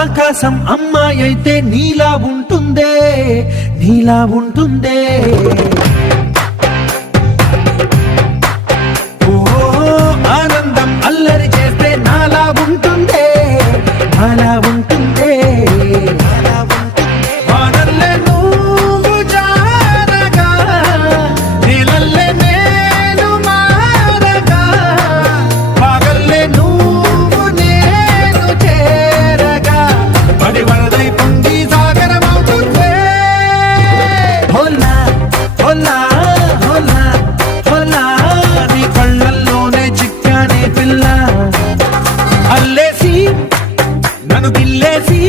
ఆకాశం అమ్మాయి అయితే నీలా ఉంటుందే, నీలా ఉంటుందే. ఆనందం అల్లరి చేస్తే నాలా ఉంటుందే, నాలా ఉంటుందే. వానల్లే నువ్వు జారగా, నీలల్లే నేను మారగా, పగల్లే నువ్వు నేను చేరగా, పడి వరదై పొంగి సాగరమవుతుందే. హోలా హోలా హోలా హోలా, నీ కళ్ళల్లోనే చిక్కానే పిల్ల, అల్లేసి నన్ను గిల్లేసి